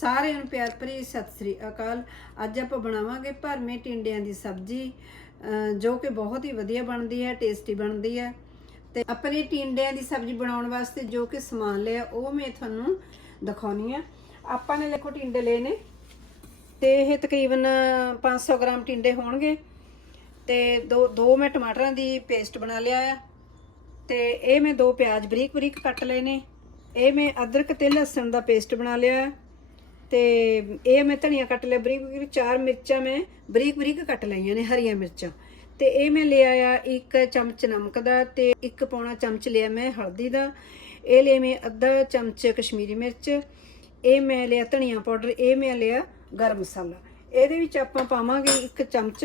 ਸਾਰਿਆਂ ਨੂੰ ਪਿਆਰ ਭਰੀ ਸਤਿ ਸ੍ਰੀ ਅਕਾਲ। ਅੱਜ ਆਪਾਂ ਬਣਾਵਾਂਗੇ ਭਰਮੇ ਟਿੰਡਿਆਂ ਦੀ ਸਬਜ਼ੀ ਜੋ ਕਿ ਬਹੁਤ ਹੀ ਵਧੀਆ ਬਣਦੀ ਹੈ, ਟੇਸਟੀ ਬਣਦੀ ਹੈ। ਤੇ ਆਪਣੇ ਟਿੰਡਿਆਂ ਦੀ ਸਬਜ਼ੀ ਬਣਾਉਣ ਵਾਸਤੇ ਜੋ ਕਿ ਸਮਾਨ ਲਿਆ, ਉਹ ਮੈਂ ਤੁਹਾਨੂੰ ਦਿਖਾਉਣੀ ਆ। ਆਪਾਂ ਨੇ ਦੇਖੋ ਟਿੰਡੇ ਲਏ ਨੇ, ਤੇ ਇਹ ਤਕਰੀਬਨ 500 ਗ੍ਰਾਮ ਟਿੰਡੇ ਹੋਣਗੇ। ਤੇ ਦੋ ਦੋ ਮੈਂ ਟਮਾਟਰਾਂ ਦੀ ਪੇਸਟ ਬਣਾ ਲਿਆ ਆ। ਤੇ ਇਹ ਮੈਂ ਦੋ ਪਿਆਜ਼ ਬਰੀਕ ਬਰੀਕ ਕੱਟ ਲਏ ਨੇ। ਇਹ ਮੈਂ ਅਦਰਕ ਤੇ ਲਸਣ ਦਾ ਪੇਸਟ ਬਣਾ ਲਿਆ ਹੈ। ਤੇ ਇਹ ਮੈਂ ਧਨੀਆ ਕੱਟ ਲਿਆ, ਬਰੀਕ ਬਰੀਕ ਚਾਰ ਮਿਰਚਾਂ ਮੈਂ ਬਰੀਕ ਬਰੀਕ ਕੱਟ ਲਈਆਂ ਨੇ ਹਰੀਆਂ ਮਿਰਚਾਂ। ਤੇ ਇਹ ਮੈਂ ਲਿਆ ਆ ਇੱਕ ਚਮਚ ਨਮਕ ਦਾ ਤੇ ਇੱਕ ਪੌਣਾ ਚਮਚ ਲਿਆ ਮੈਂ ਹਲਦੀ ਦਾ। ਇਹ ਲਿਆ ਮੈਂ ਅੱਧਾ ਚਮਚ ਕਸ਼ਮੀਰੀ ਮਿਰਚ, ਇਹ ਮੈਂ ਲਿਆ ਧਨੀਆ ਪਾਊਡਰ, ਇਹ ਮੈਂ ਲਿਆ ਗਰਮ ਮਸਾਲਾ। ਇਹਦੇ ਵਿੱਚ ਆਪਾਂ ਪਾਵਾਂਗੇ ਇੱਕ ਚਮਚ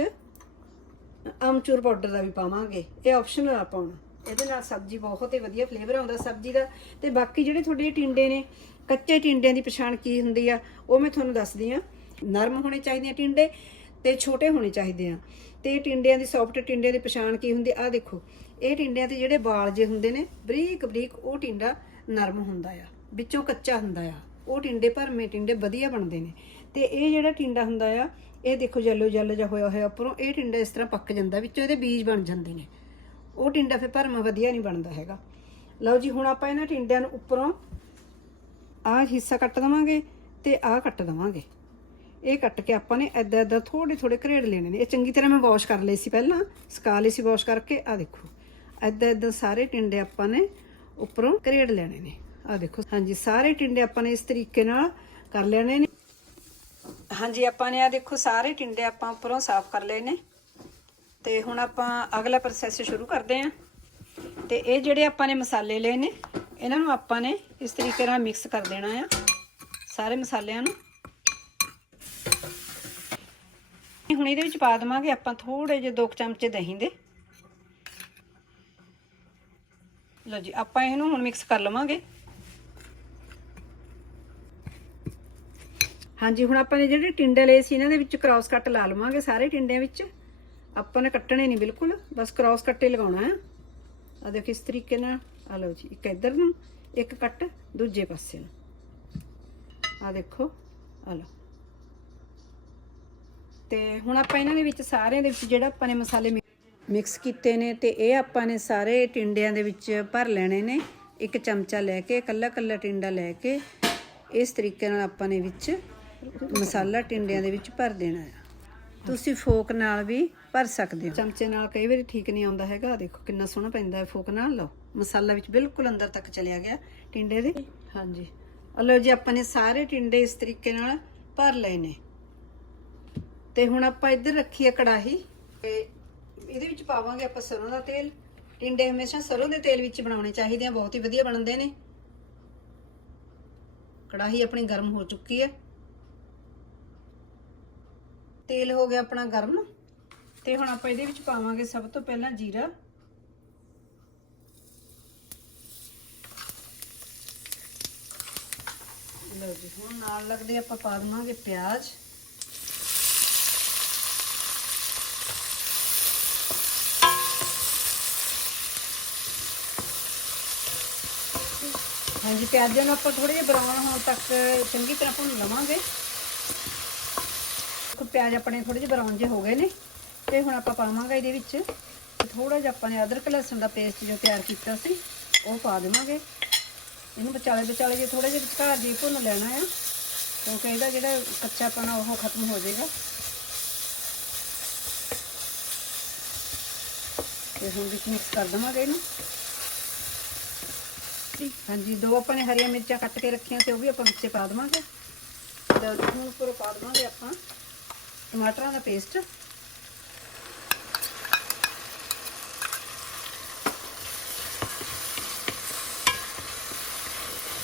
ਆਮਚੂਰ ਪਾਊਡਰ ਦਾ ਵੀ ਪਾਵਾਂਗੇ, ਇਹ ਆਪਸ਼ਨਲ ਆ ਪਾਉਣਾ। ਇਹਦੇ ਨਾਲ ਸਬਜ਼ੀ ਬਹੁਤ ਹੀ ਵਧੀਆ ਫਲੇਵਰ ਆਉਂਦਾ ਸਬਜ਼ੀ ਦਾ। ਤੇ ਬਾਕੀ ਜਿਹੜੇ ਤੁਹਾਡੇ ਟਿੰਡੇ ਨੇ, ਕੱਚੇ ਟਿੰਡਿਆਂ ਦੀ ਪਛਾਣ ਕੀ ਹੁੰਦੀ ਆ, ਉਹ ਮੈਂ ਤੁਹਾਨੂੰ ਦੱਸਦੀ ਆ। ਨਰਮ ਹੋਣੇ ਚਾਹੀਦੇ ਆ ਟਿੰਡੇ ਤੇ ਛੋਟੇ ਹੋਣੇ ਚਾਹੀਦੇ ਆ। ਤੇ ਟਿੰਡਿਆਂ ਦੀ ਸੌਫਟ ਟਿੰਡਿਆਂ ਦੀ ਪਛਾਣ ਕੀ ਹੁੰਦੀ ਆ ਦੇਖੋ। ਇਹ ਟਿੰਡਿਆਂ ਤੇ ਜਿਹੜੇ ਵਾਲ ਜੇ ਹੁੰਦੇ ਨੇ ਬਰੀਕ ਬਰੀਕ ਉਹ ਟਿੰਡਾ ਨਰਮ ਹੁੰਦਾ ਆ, ਵਿੱਚੋਂ ਕੱਚਾ ਹੁੰਦਾ ਆ। ਉਹ ਟਿੰਡੇ ਭਰਮੇ ਟਿੰਡੇ ਵਧੀਆ ਬਣਦੇ ਨੇ। ਤੇ ਇਹ ਜਿਹੜਾ ਟਿੰਡਾ ਹੁੰਦਾ ਆ, ਇਹ ਦੇਖੋ ਯੈਲੋ ਯੈਲੋ ਜਿਹਾ ਹੋਇਆ ਹੋਇਆ ਉੱਪਰੋਂ, ਇਹ ਟਿੰਡਾ ਇਸ ਤਰ੍ਹਾਂ ਪੱਕ ਜਾਂਦਾ, ਵਿੱਚੋਂ ਇਹਦੇ ਬੀਜ ਬਣ ਜਾਂਦੇ ਨੇ। ਉਹ ਟਿੰਡਾ ਫਿਰ ਭਰਮਾ ਵਧੀਆ ਨਹੀਂ ਬਣਦਾ ਹੈਗਾ। ਲਓ ਜੀ, ਹੁਣ ਆਪਾਂ ਇਹਨਾਂ ਟਿੰਡਿਆਂ ਨੂੰ ਉੱਪਰੋਂ ਆਹ ਹਿੱਸਾ ਕੱਟ ਦਵਾਂਗੇ ਤੇ ਆਹ ਕੱਟ ਦਵਾਂਗੇ। ਇਹ ਕੱਟ ਕੇ ਆਪਾਂ ਨੇ ਐਦਾਂ ਐਦਾਂ ਥੋੜੇ ਥੋੜੇ ਘਰੇੜ ਲੈਣੇ ਨੇ। ਇਹ ਚੰਗੀ ਤਰ੍ਹਾਂ ਮੈਂ ਵਾਸ਼ ਕਰ ਲਈ ਸੀ ਪਹਿਲਾਂ, ਸੁਕਾ ਲਈ ਸੀ ਵਾਸ਼ ਕਰਕੇ, ਆਹ ਦੇਖੋ। ਐਦਾਂ ਐਦਾਂ ਸਾਰੇ ਟਿੰਡੇ ਆਪਾਂ ਨੇ ਉੱਪਰੋਂ ਘਰੇੜ ਲੈਣੇ ਨੇ। ਆਹ ਦੇਖੋ, ਹਾਂਜੀ, ਸਾਰੇ ਟਿੰਡੇ ਆਪਾਂ ਨੇ ਇਸ ਤਰੀਕੇ ਨਾਲ ਕਰ ਲੈਣੇ ਨੇ। ਹਾਂਜੀ, ਆਪਾਂ ਨੇ ਆ ਦੇਖੋ, ਸਾਰੇ ਟਿੰਡੇ ਆਪਾਂ ਉੱਪਰੋਂ ਸਾਫ਼ ਕਰ ਲਏ ਨੇ। ਤੇ ਹੁਣ ਆਪਾਂ ਅਗਲਾ ਪ੍ਰੋਸੈਸ ਸ਼ੁਰੂ ਕਰਦੇ ਆਂ ਤੇ ਇਹ ਜਿਹੜੇ ਆਪਾਂ ਨੇ ਮਸਾਲੇ ਲਏ ਨੇ, ਇਹਨਾਂ ਨੂੰ ਆਪਾਂ ਨੇ ਇਸ ਤਰੀਕੇ ਨਾਲ ਮਿਕਸ ਕਰ ਦੇਣਾ ਆ, ਸਾਰੇ ਮਸਾਲਿਆਂ ਨੂੰ। ਹੁਣ ਇਹਦੇ ਵਿੱਚ ਪਾ ਦਵਾਂਗੇ ਆਪਾਂ ਥੋੜੇ ਜਿਹੇ ਦੋ ਕੁ ਚਮਚੇ ਦਹੀਂ ਦੇ। ਲਓ ਜੀ, ਆਪਾਂ ਇਹਨੂੰ ਹੁਣ ਮਿਕਸ ਕਰ ਲਵਾਂਗੇ। ਹਾਂਜੀ, ਹੁਣ ਆਪਾਂ ਨੇ ਜਿਹੜੇ ਟਿੰਡੇ ਲਏ ਸੀ, ਇਹਨਾਂ ਦੇ ਵਿੱਚ ਕ੍ਰਾਸ ਕੱਟ ਲਾ ਲਵਾਂਗੇ ਸਾਰੇ ਟਿੰਡਿਆਂ ਵਿੱਚ। ਆਪਾਂ ਨੇ ਕੱਟਣੇ ਨਹੀਂ, ਬਿਲਕੁਲ। ਬਸ ਕ੍ਰਾਸ ਕੱਟੇ ਲਗਾਉਣਾ ਹੈ। ਆ ਦੇਖੋ, ਇਸ ਤਰੀਕੇ ਨਾਲ ਆ ਲਓ ਜੀ, ਇੱਕ ਇੱਧਰ ਨੂੰ, ਇੱਕ ਕੱਟ ਦੂਜੇ ਪਾਸੇ ਨੂੰ। ਆ ਦੇਖੋ ਆ ਲਓ। ਤੇ ਹੁਣ ਆਪਾਂ ਇਹਨਾਂ ਦੇ ਵਿੱਚ ਸਾਰਿਆਂ ਦੇ ਵਿੱਚ ਜਿਹੜਾ ਆਪਾਂ ਨੇ ਮਸਾਲੇ ਮਿਕਸ ਕੀਤੇ ਨੇ, ਤੇ ਇਹ ਆਪਾਂ ਨੇ ਸਾਰੇ ਟਿੰਡਿਆਂ ਦੇ ਵਿੱਚ ਭਰ ਲੈਣੇ ਨੇ। ਇੱਕ ਚਮਚਾ ਲੈ ਕੇ ਕੱਲਾ ਕੱਲਾ ਟਿੰਡਾ ਲੈ ਕੇ, ਇਸ ਤਰੀਕੇ ਨਾਲ ਆਪਾਂ ਨੇ ਵਿੱਚ ਮਸਾਲਾ ਟਿੰਡਿਆਂ ਦੇ ਵਿੱਚ ਭਰ ਦੇਣਾ ਹੈ। ਤੁਸੀਂ ਫੋਕ ਨਾਲ ਵੀ ਭਰ ਸਕਦੇ ਹੋ। ਚਮਚੇ ਨਾਲ ਕਈ ਵਾਰੀ ਠੀਕ ਨਹੀਂ ਆਉਂਦਾ ਹੈਗਾ। ਦੇਖੋ ਕਿੰਨਾ ਸੋਹਣਾ ਪੈਂਦਾ ਹੈ ਫੋਕ ਨਾਲ। ਲਓ, ਮਸਾਲਾ ਵਿੱਚ ਬਿਲਕੁਲ ਅੰਦਰ ਤੱਕ ਚਲਿਆ ਗਿਆ ਟਿੰਡੇ ਦੇ। ਹਾਂਜੀ। ਲਓ ਜੀ, ਆਪਾਂ ਨੇ ਸਾਰੇ ਟਿੰਡੇ ਇਸ ਤਰੀਕੇ ਨਾਲ ਭਰ ਲਏ ਨੇ। ਤੇ ਹੁਣ ਆਪਾਂ ਇੱਧਰ ਰੱਖੀ ਹੈ ਕੜਾਹੀ। ਤੇ ਇਹਦੇ ਵਿੱਚ ਪਾਵਾਂਗੇ ਆਪਾਂ ਸਰੋਂ ਦਾ ਤੇਲ। ਟਿੰਡੇ ਹਮੇਸ਼ਾ ਸਰੋਂ ਦੇ ਤੇਲ ਵਿੱਚ ਬਣਾਉਣੇ ਚਾਹੀਦੇ ਆ। ਬਹੁਤ ਹੀ ਵਧੀਆ ਬਣਦੇ ਨੇ। ਕੜਾਹੀ ਆਪਣੀ ਗਰਮ ਹੋ ਚੁੱਕੀ ਹੈ। ਤੇਲ ਹੋ ਗਿਆ ਆਪਣਾ ਗਰਮ ਤੇ ਹੁਣ ਆਪਾਂ ਇਹਦੇ ਵਿੱਚ ਪਾਵਾਂਗੇ ਸਭ ਤੋਂ ਪਹਿਲਾਂ ਜੀਰਾ। ਲਓ ਜੀ, ਹੁਣ ਨਾਲ ਲੱਗਦੇ ਆਪਾਂ ਪਾ ਦਵਾਂਗੇ ਪਿਆਜ਼। ਹਾਂਜੀ, ਪਿਆਜ਼ਾਂ ਨੂੰ ਆਪਾਂ ਥੋੜੇ ਜਿਹਾ ਬਰਾਊਨ ਹੋਣ ਤੱਕ ਚੰਗੀ ਤਰ੍ਹਾਂ ਭੁੰਨ ਲਵਾਂਗੇ। ਪਿਆਜ਼ ਆਪਣੇ ਥੋੜੇ ਜਿਹੇ ਬਰਾਊਨ ਜਿਹੇ ਹੋ ਗਏ ਨੇ ਤੇ ਹੁਣ ਆਪਾਂ ਪਾਵਾਂਗੇ ਇਹਦੇ ਵਿੱਚ। ਥੋੜਾ ਜਿਹਾ ਆਪਾਂ ਨੇ ਅਦਰਕ ਲਸਣ ਦਾ ਪੇਸਟ ਜੋ ਤਿਆਰ ਕੀਤਾ ਸੀ, ਉਹ ਪਾ ਦੇਵਾਂਗੇ। ਇਹਨੂੰ ਵਿਚਾਲੇ ਵਿਚਾਲੇ ਜੇ ਥੋੜਾ ਜਿਹਾ ਵਿਚਕਾਰ ਦੀ ਭੁੰਨ ਲੈਣਾ ਆ ਕਿਉਂਕਿ ਇਹਦਾ ਜਿਹੜਾ ਕੱਚਾਪਣ ਆ ਉਹ ਖਤਮ ਹੋ ਜਾਏਗਾ। ਤੇ ਹੁਣ ਵਿੱਚ ਮਿਕਸ ਕਰ ਦਵਾਂਗੇ ਇਹਨੂੰ। ਹਾਂਜੀ, ਦੋ ਆਪਾਂ ਨੇ ਹਰੀਆਂ ਮਿਰਚਾਂ ਕੱਟ ਕੇ ਰੱਖੀਆਂ ਤੇ ਉਹ ਵੀ ਆਪਾਂ ਵਿੱਚੇ ਪਾ ਦੇਵਾਂਗੇ। ਤੇ ਹੁਣ ਉੱਪਰ ਪਾ ਦੇਵਾਂਗੇ ਆਪਾਂ। ਟਮਾਟਰਾਂ ਦਾ ਪੇਸਟ।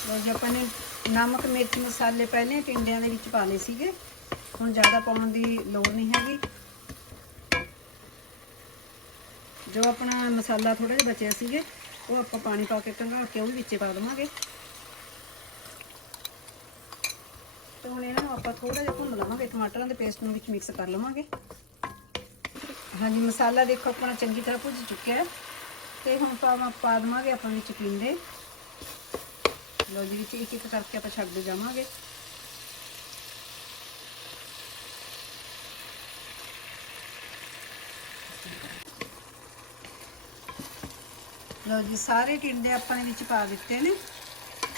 ਉਹ ਜੋ, ਆਪਾਂ ਨੇ ਨਮਕ, ਮਿਰਚ, ਮਸਾਲੇ ਪਹਿਲੇ ਟਿੰਡਿਆਂ ਦੇ ਵਿੱਚ ਪਾ ਲਏ ਸੀਗੇ। ਹੁਣ ਜ਼ਿਆਦਾ ਪਾਉਣ ਦੀ ਲੋੜ ਨਹੀਂ ਹੈਗੀ। ਜੋ ਆਪਣਾ ਮਸਾਲਾ ਥੋੜਾ ਜਿਹਾ ਬਚਿਆ ਸੀਗੇ, ਉਹ ਆਪਾਂ ਪਾਣੀ ਪਾ ਕੇ ਟੰਗਾ ਕੇ ਉਹ ਵੀ ਵਿੱਚੇ ਪਾ ਦੇਵਾਂਗੇ। ਆਪਾਂ ਥੋੜਾ ਜਿਹਾ ਭੁੰਨ ਲਵਾਂਗੇ, ਟਮਾਟਰਾਂ ਦੇ ਪੇਸਟ ਨੂੰ ਵਿੱਚ ਮਿਕਸ ਕਰ ਲਵਾਂਗੇ। ਹਾਂਜੀ, ਮਸਾਲਾ ਦੇਖੋ ਆਪਣਾ ਚੰਗੀ ਤਰ੍ਹਾਂ ਭੁੱਜ ਚੁੱਕਿਆ ਹੈ। ਤੇ ਹੁਣ ਆਪਾਂ ਪਾ ਦਵਾਂਗੇ ਆਪਾਂ ਵਿੱਚ ਪੀਂਦੇ। ਲੋ ਜੀ, ਵਿੱਚ ਇੱਕ ਇੱਕ ਕਰਕੇ ਆਪਾਂ ਛੱਡਦੇ ਜਾਵਾਂਗੇ। ਲੋ ਜੀ, ਸਾਰੇ ਟਿੰਡੇ ਆਪਾਂ ਨੇ ਵਿੱਚ ਪਾ ਦਿੱਤੇ ਨੇ।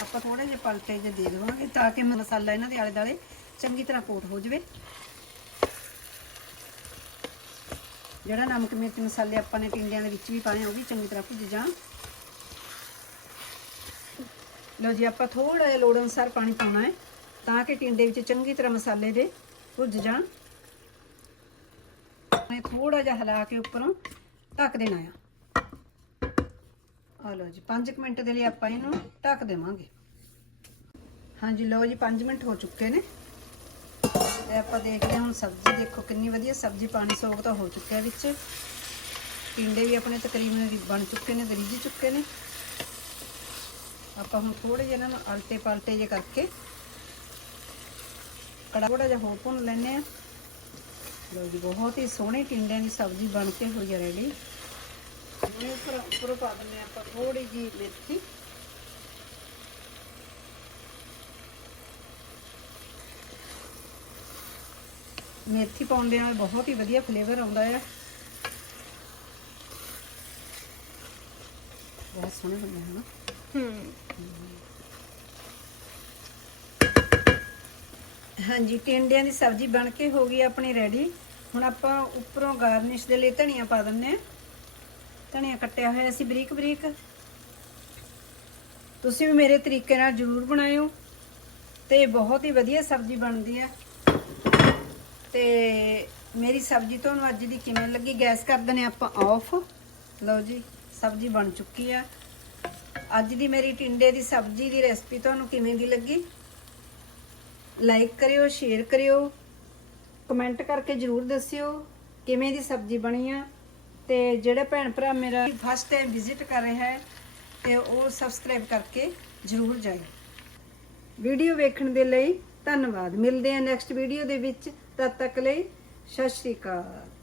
ਆਪਾਂ ਥੋੜੇ ਜਿਹਾ ਪਲਟੇ ਜੇ ਦੇ ਦੇਵਾਂਗੇ ਤਾਂ ਕਿ ਮਸਾਲਾ ਇਹਨਾਂ ਦੇ ਆਲੇ ਦਾਲੇ ਚੰਗੀ ਤਰ੍ਹਾਂ ਕੋਟ ਹੋ ਜਾਵੇ। ਜਿਹੜਾ ਨਮਕ ਮਿਰਚ ਮਸਾਲੇ ਆਪਾਂ ਨੇ ਟਿੰਡਿਆਂ ਦੇ ਵਿੱਚ ਵੀ ਪਾਏ ਉਹ ਵੀ ਚੰਗੀ ਤਰ੍ਹਾਂ ਭੁੱਜ ਜਾਣ। ਲਓ ਜੀ, ਆਪਾਂ ਥੋੜਾ ਜਿਹਾ ਲੋੜ ਅਨੁਸਾਰ ਪਾਣੀ ਪਾਉਣਾ ਹੈ, ਤਾਂ ਕਿ ਟਿੰਡੇ ਵਿੱਚ ਚੰਗੀ ਤਰ੍ਹਾਂ ਮਸਾਲੇ ਦੇ ਭੁੱਜ ਜਾਣ। ਮੈਂ ਥੋੜਾ ਜਿਹਾ ਹਿਲਾ ਕੇ ਉੱਪਰੋਂ ਢੱਕ ਦੇਣਾ ਆ। ਆ ਲਓ ਜੀ 5 ਮਿੰਟ ਦੇ ਲਈ ਆਪਾਂ ਇਹਨੂੰ ਢੱਕ ਦੇਵਾਂਗੇ। ਹਾਂਜੀ, ਲਓ ਜੀ 5 ਮਿੰਟ ਹੋ ਚੁੱਕੇ ਨੇ। ਤੇ ਆਪਾਂ ਦੇਖਦੇ ਹਾਂ ਹੁਣ ਸਬਜ਼ੀ, ਦੇਖੋ ਕਿੰਨੀ ਵਧੀਆ ਸਬਜ਼ੀ ਪਾਣੀ ਸੋਖ ਤਾਂ ਹੋ ਚੁੱਕਿਆ ਵਿੱਚ। ਟਿੰਡੇ ਵੀ ਆਪਣੇ ਤਕਰੀਬਨ ਬਣ ਚੁੱਕੇ ਨੇ ਤੇ ਚੁੱਕੇ ਨੇ। ਆਪਾਂ ਹੁਣ ਥੋੜੇ ਜਿਹੇ ਇਹਨਾਂ ਨੂੰ ਅਲਟੇ ਪਲਟੇ ਜੇ ਕਰਕੇ ਕੜਾ ਥੋੜਾ ਜਿਹਾ ਹੋਰ ਭੁੰਨ ਲੈਣੇ ਆ ਲਓ ਜੀ, ਬਹੁਤ ਹੀ ਸੋਹਣੇ ਟਿੰਡਿਆਂ ਦੀ ਸਬਜ਼ੀ ਬਣ ਕੇ ਹੋਈ ਹੈ ਰੈਡੀ ਇਹਦੇ ਉੱਪਰ ਉੱਪਰ ਪਾ ਦਿੰਦੇ ਹਾਂ ਆਪਾਂ ਥੋੜੀ ਜੀ ਮੇਥੀ। ਮੇਥੀ ਪਾਉਣ ਦੇ ਨਾਲ ਬਹੁਤ ਹੀ ਵਧੀਆ ਫਲੇਵਰ ਆਉਂਦਾ ਹੈ ਬਹੁਤ ਸੋਹਣੇ ਬਣਦੇ ਹਨ ਹੂੰ। ਹਾਂਜੀ, ਟਿੰਡਿਆਂ ਦੀ ਸਬਜ਼ੀ ਬਣ ਕੇ ਹੋ ਗਈ ਆਪਣੀ ਰੈਡੀ ਹੁਣ ਆਪਾਂ ਉੱਪਰੋਂ ਗਾਰਨਿਸ਼ ਦੇ ਲਈ ਧਨੀਆ ਪਾ ਦਿੰਨੇ ਆ ਧਨੀਆ ਕੱਟਿਆ ਹੋਇਆ ਸੀ ਬਰੀਕ ਬਰੀਕ। ਤੁਸੀਂ ਵੀ ਮੇਰੇ ਤਰੀਕੇ ਨਾਲ ਜ਼ਰੂਰ ਬਣਾਇਓ। ਤੇ ਬਹੁਤ ਹੀ ਵਧੀਆ ਸਬਜ਼ੀ ਬਣਦੀ ਹੈ। ਤੇ ਮੇਰੀ ਸਬਜ਼ੀ ਤੁਹਾਨੂੰ ਅੱਜ ਦੀ ਕਿਵੇਂ ਲੱਗੀ? ਗੈਸ ਕਰ ਦਨੇ ਆਪਾਂ ਆਫ ਲਓ ਜੀ, ਸਬਜ਼ੀ ਬਣ ਚੁੱਕੀ ਆ। ਅੱਜ ਦੀ ਮੇਰੀ ਟਿੰਡੇ ਦੀ ਸਬਜ਼ੀ ਦੀ ਰੈਸਪੀ ਤੁਹਾਨੂੰ ਕਿਵੇਂ ਦੀ ਲੱਗੀ? ਲਾਈਕ ਕਰਿਓ ਸ਼ੇਅਰ ਕਰਿਓ। ਕਮੈਂਟ ਕਰਕੇ ਜਰੂਰ ਦੱਸਿਓ ਕਿਵੇਂ ਦੀ ਸਬਜ਼ੀ ਬਣੀ ਆ। ਤੇ ਜਿਹੜੇ ਭੈਣ ਭਰਾ ਮੇਰਾ ਫਸਟ ਟਾਈਮ ਵਿਜ਼ਿਟ ਕਰ ਰਿਹਾ ਹੈ, ਤੇ ਉਹ ਸਬਸਕ੍ਰਾਈਬ ਕਰਕੇ ਜਰੂਰ ਜਾਇਓ। ਵੀਡੀਓ ਵੇਖਣ ਦੇ ਲਈ ਧੰਨਵਾਦ। ਮਿਲਦੇ ਹਾਂ ਨੈਕਸਟ ਵੀਡੀਓ ਦੇ ਵਿੱਚ। ਤਦ ਤੱਕ ਲਈ ਸਤਿ ਸ਼੍ਰੀ ਅਕਾਲ।